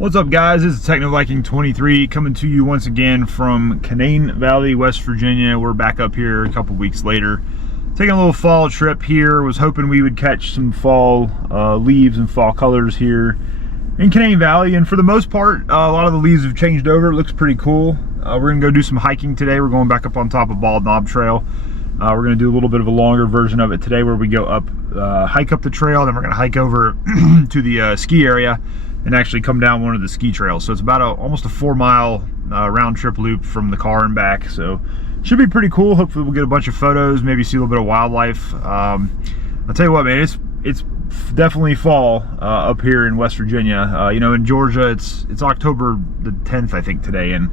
What's up, guys? This is Techno Viking 23 coming to you once again from Canaan Valley, West Virginia. We're back up here a couple weeks later, taking a little fall trip here. Was hoping we would catch some fall leaves and fall colors here in Canaan Valley, and for the most part a lot of the leaves have changed over. It looks pretty cool. We're gonna go do some hiking today. We're going back up on top of Bald Knob Trail. We're gonna do a little bit of a longer version of it today, where we go up, hike up the trail, then we're gonna hike over to the ski area and actually come down one of the ski trails. So it's about almost a 4-mile round trip loop from the car and back. So should be pretty cool. Hopefully we'll get a bunch of photos, maybe see a little bit of wildlife. I'll tell you what, man, it's definitely fall up here in West Virginia. You know, in Georgia, it's October the 10th, I think, today, and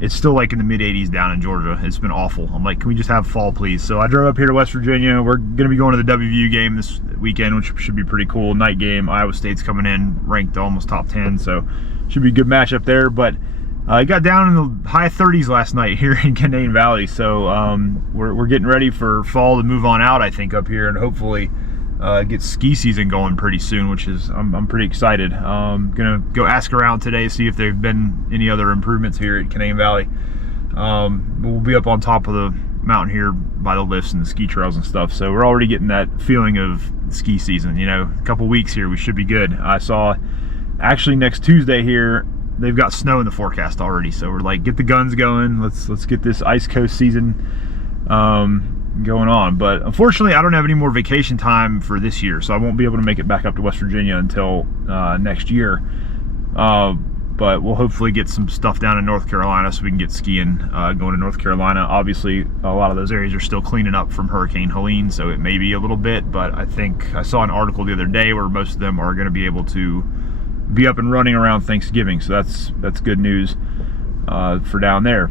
it's still like in the mid 80s down in Georgia. It's been awful. I'm like, can we just have fall, please? So I drove up here to West Virginia. We're gonna be going to the WVU game this weekend, which should be pretty cool. Night game. Iowa State's coming in ranked almost top 10, so should be a good matchup there. But it got down in the high 30s last night here in Canaan Valley, so we're getting ready for fall to move on out, I think, up here, and hopefully get ski season going pretty soon, which is I'm pretty excited. Gonna go ask around today, see if there've been any other improvements here at Canaan Valley. We'll be up on top of the mountain here by the lifts and the ski trails and stuff, so we're already getting that feeling of ski season. You know, a couple weeks here we should be good. I saw actually next Tuesday here they've got snow in the forecast already, so we're like, get the guns going, let's get this ice coast season going on. But unfortunately I don't have any more vacation time for this year, so I won't be able to make it back up to West Virginia until next year. But we'll hopefully get some stuff down in North Carolina so we can get skiing going to North Carolina. Obviously a lot of those areas are still cleaning up from Hurricane Helene, so it may be a little bit, but I think I saw an article the other day where most of them are going to be able to be up and running around Thanksgiving, so that's good news for down there.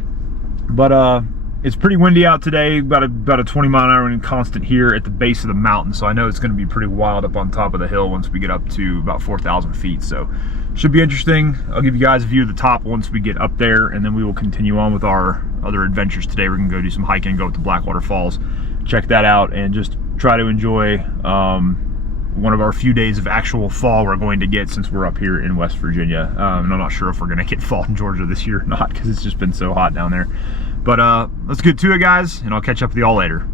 But it's pretty windy out today, about a 20-mile-an-hour wind constant here at the base of the mountain, so I know it's going to be pretty wild up on top of the hill once we get up to about 4,000 feet. So should be interesting. I'll give you guys a view of the top once we get up there, and then we will continue on with our other adventures today. We're going to go do some hiking, go up to Blackwater Falls, check that out, and just try to enjoy one of our few days of actual fall we're going to get, since we're up here in West Virginia. And I'm not sure if we're going to get fall in Georgia this year or not, because it's just been so hot down there. But let's get to it, guys, and I'll catch up with you all later.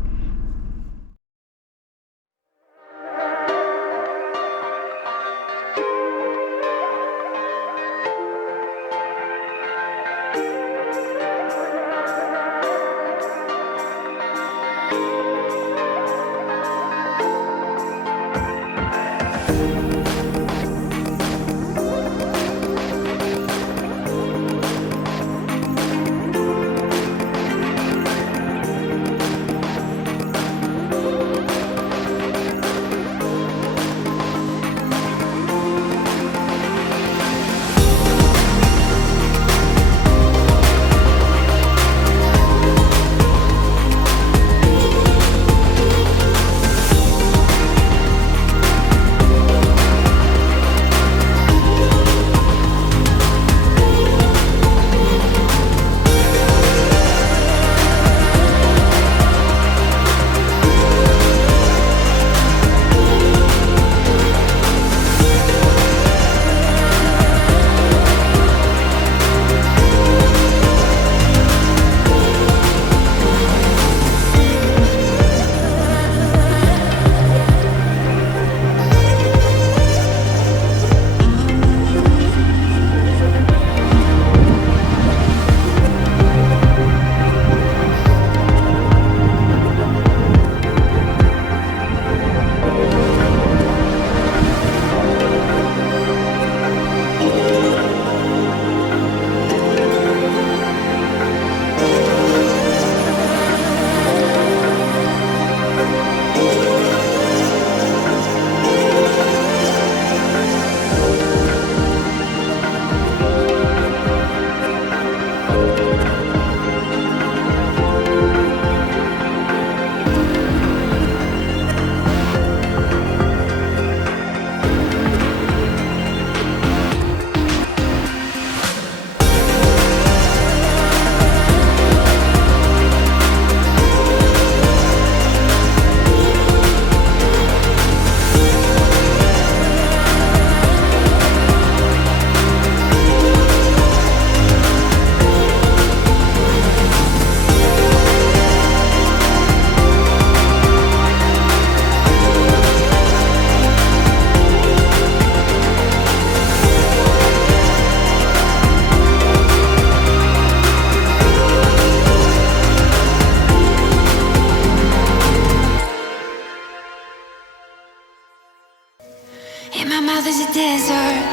there's a desert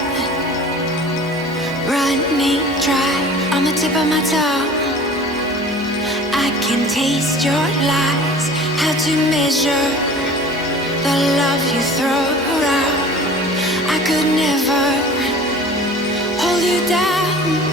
running dry on the tip of my tongue. I can taste your lies, how to measure the love you throw around. I could never hold you down.